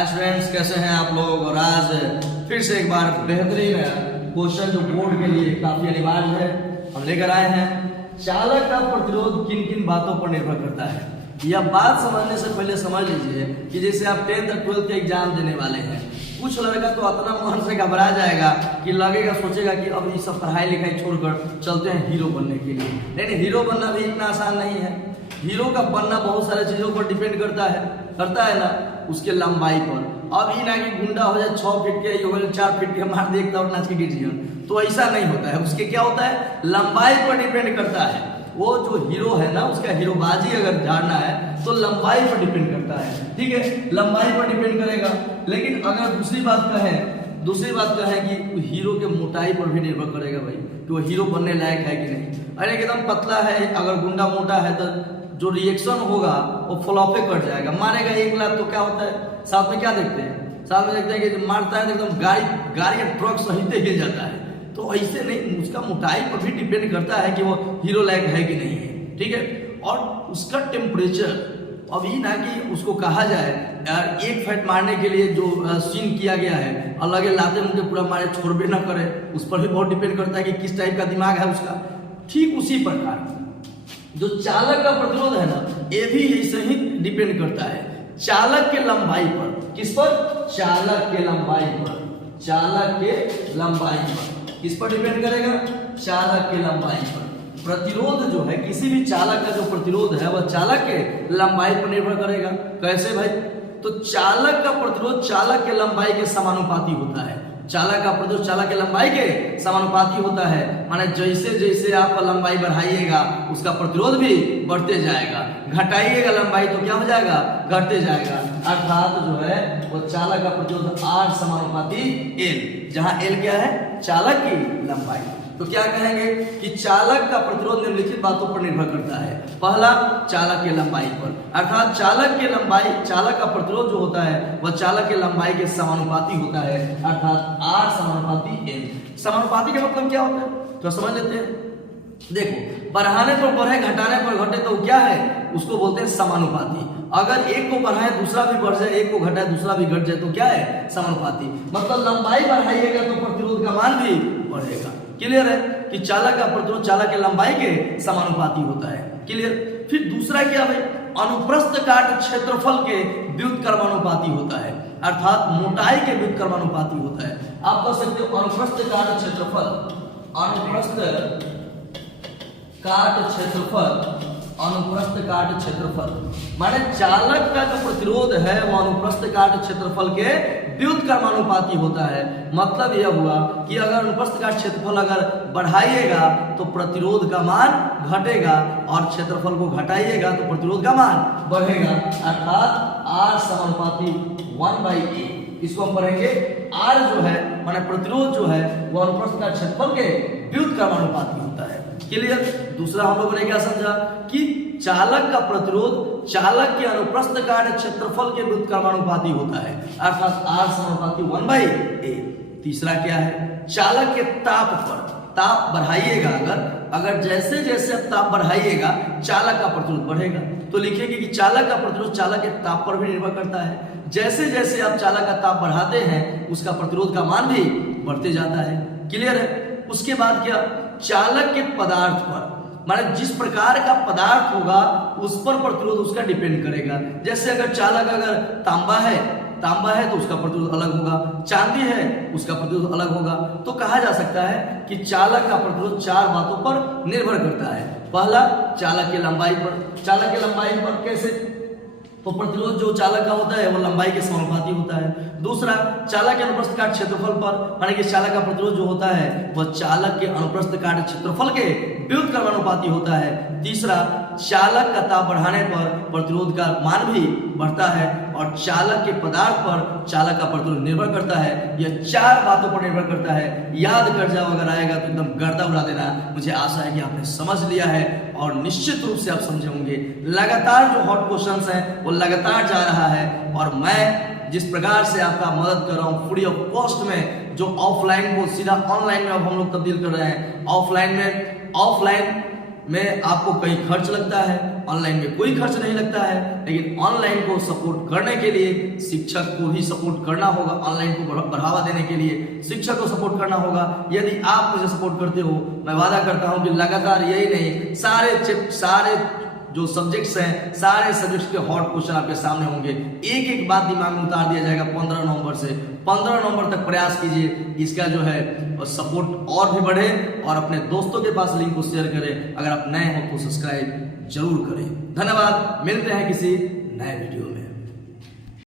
Students कैसे हैं आप लोग। और आज फिर से एक बार बेहतरीन क्वेश्चन जो बोर्ड के लिए काफी अनिवार्य है हम लेकर आए हैं। चालक का प्रतिरोध किन किन बातों पर निर्भर करता है। यह बात समझने से पहले समझ लीजिए कि जैसे आप 10th और 12th के एग्जाम देने वाले हैं, कुछ लड़का तो अपना मन से घबरा जाएगा कि लगेगा सोचेगा कि अब ये सब पढ़ाई लिखाई छोड़कर चलते हैं हीरो बनने के लिए। लेकिन हीरो बनना भी इतना आसान नहीं है। हीरो का बनना बहुत सारे चीजों पर डिपेंड करता है ना, उसके लंबाई पर। अब ही ना कि गुंडा हो जाए 6 फीट के, 4 फीट के मार देखता और नाच के गिर जाए, तो ऐसा नहीं होता है। उसके क्या होता है, लंबाई पर डिपेंड करता है। वो जो हीरो है ना, उसका हीरोबाजी अगर झाड़ना है तो लंबाई पर डिपेंड करता है, ठीक है, लंबाई पर डिपेंड करेगा। लेकिन अगर दूसरी बात कहें कि हीरो के मोटाई पर भी निर्भर करेगा भाई, कि वो हीरो बनने लायक है कि नहीं। अरे एकदम पतला है, अगर गुंडा मोटा है तो जो रिएक्शन होगा वो फ्लॉपे कट जाएगा। मारेगा 1 लाख तो क्या होता है, साथ में क्या देखते हैं, साथ में देखते हैं कि मारता है तो एकदम गाड़ी या ट्रक सहित हिल जाता है। तो ऐसे नहीं, उसका मोटाई पर भी डिपेंड करता है कि वो हीरो लायक है कि नहीं है, ठीक है। और उसका टेम्परेचर, अभी ना कि उसको कहा जाए यार एक फाइट मारने के लिए जो सीन किया गया है, अलग लाते मुझे पूरा मारे छोड़बे ना करे, उस पर भी बहुत डिपेंड करता है कि किस टाइप का दिमाग है उसका। ठीक उसी प्रकार जो चालक का प्रतिरोध है ना, ये भी ऐसे ही डिपेंड करता है चालक के लंबाई पर। किस पर, चालक के लंबाई पर। चालक के लंबाई पर किस पर डिपेंड करेगा, चालक के लंबाई पर। प्रतिरोध जो है, किसी भी चालक का जो प्रतिरोध है वह चालक के लंबाई पर निर्भर करेगा। कैसे भाई, तो चालक का प्रतिरोध चालक के लंबाई के समानुपाती होता है। चालक का प्रतिरोध चालक के लंबाई के समानुपाती होता है। माने जैसे जैसे आप लंबाई बढ़ाइएगा उसका प्रतिरोध भी बढ़ते जाएगा, घटाइएगा लंबाई तो क्या हो जाएगा, घटते जाएगा। अर्थात जो है वो चालक का प्रतिरोध R समानुपाती L, जहां L क्या है, चालक की लंबाई। तो क्या कहेंगे कि चालक का प्रतिरोध निम्नलिखित बातों पर निर्भर करता है। पहला, चालक के लंबाई पर, अर्थात चालक के लंबाई, चालक का प्रतिरोध जो होता है वह चालक के लंबाई के समानुपाती होता है, अर्थात R समानुपाती L। समानुपाती का मतलब क्या होता है तो समझ लेते हैं। देखो, बढ़ाने पर बढ़े, घटाने पर घटे, तो क्या है, उसको बोलते हैं समानुपाती। अगर एक को बढ़ाए दूसरा भी बढ़ जाए, एक को घटाए दूसरा भी घट जाए, तो क्या है, समानुपाती। मतलब लंबाई बढ़ाइएगा तो प्रतिरोध का मान भी बढ़ेगा। क्लियर है कि चालक का प्रतिरोध चालक के लंबाई के समानुपाती होता है। क्लियर। फिर दूसरा क्या है, अनुप्रस्थ काट क्षेत्रफल के व्युत्क्रमानुपाती होता है, अर्थात मोटाई के व्युत्क्रमानुपाती होता है। आप कह सकते हो अनुप्रस्थ काट क्षेत्रफल, अनुप्रस्थ काट क्षेत्रफल, अनुप्रस्थ काट क्षेत्रफल माने चालक का जो प्रतिरोध है वो अनुप्रस्थ काट क्षेत्रफल के व्युत्क्रमानुपाती होता है। मतलब यह हुआ कि अगर अनुप्रस्थ काट क्षेत्रफल अगर बढ़ाइएगा तो प्रतिरोध का मान घटेगा, और क्षेत्रफल को घटाइएगा तो प्रतिरोध का मान बढ़ेगा, अर्थात R समानुपाती 1/A। इसको हम पढ़ेंगे, R जो है माने प्रतिरोध जो है वो अनुप्रस्थ काट क्षेत्रफल के व्युत्क्रमानुपाती होता है। क्लियर। दूसरा हम लोगों ने क्या समझा कि चालक का प्रतिरोध चालक के अनुप्रस्थ काट क्षेत्रफल के व्युत्क्रमानुपाती होता है, अर्थात R समानुपाती 1/A। तीसरा क्या है, चालक के ताप पर, ताप बढ़ाइएगा अगर जैसे जैसे आप ताप बढ़ाइएगा चालक का प्रतिरोध बढ़ेगा। तो लिखेंगे कि चालक का प्रतिरोध चालक के ताप पर भी निर्भर करता है। जैसे जैसे आप चालक का ताप बढ़ाते हैं उसका प्रतिरोध का मान भी बढ़ते जाता है। क्लियर है। उसके बाद क्या, चालक के पदार्थ पर, माने जिस प्रकार का पदार्थ होगा उस पर प्रतिरोध उसका डिपेंड करेगा। जैसे अगर चालक अगर तांबा है तो उसका प्रतिरोध अलग होगा, चांदी है उसका प्रतिरोध अलग होगा। तो कहा जा सकता है कि चालक का प्रतिरोध 4 बातों पर निर्भर करता है। पहला, चालक के लंबाई पर। चालक के लंबाई पर कैसे, तो प्रतिरोध जो चालक का होता है वो लंबाई के समानुपाती होता है। दूसरा, चालक के अनुप्रस्थ काट क्षेत्रफल पर, माने कि चालक का प्रतिरोध जो होता है वह चालक के अनुप्रस्थ काट क्षेत्रफल के व्युत्क्रमानुपाती होता है। तीसरा, चालक का ताप बढ़ाने पर प्रतिरोध का मान भी बढ़ता है, और चालक के पदार्थ पर चालक का प्रतिरोध निर्भर करता है। यह 4 बातों पर निर्भर करता है। याद कर जाओ, अगर आएगा तो एकदम गर्दा उड़ा देना। मुझे आशा है कि आपने समझ लिया है और निश्चित रूप से आप समझे होंगे। लगातार जो हॉट क्वेश्चंस हैं वो लगातार जा रहा है, और मैं जिस प्रकार से आपका मदद कर रहा हूँ फ्री ऑफ कॉस्ट में, जो ऑफलाइन को सीधा ऑनलाइन में अब हम लोग तब्दील कर रहे हैं। ऑफलाइन में आपको कहीं खर्च लगता है, ऑनलाइन में कोई खर्च नहीं लगता है, लेकिन ऑनलाइन को सपोर्ट करने के लिए शिक्षक को ही सपोर्ट करना होगा। ऑनलाइन को बढ़ावा देने के लिए शिक्षक को सपोर्ट करना होगा। यदि आप मुझे सपोर्ट करते हो, मैं वादा करता हूं कि लगातार यही नहीं, सारे जो सब्जेक्ट्स हैं, सारे सब्जेक्ट्स के हॉट क्वेश्चन आपके सामने होंगे। एक एक बात दिमाग में उतार दिया जाएगा 15 नवंबर से। 15 नवंबर तक प्रयास कीजिए, इसका जो है सपोर्ट और भी बढ़े, और अपने दोस्तों के पास लिंक को शेयर करें। अगर आप नए हो तो सब्सक्राइब जरूर करें। धन्यवाद, मिलते हैं किसी नए वीडियो में।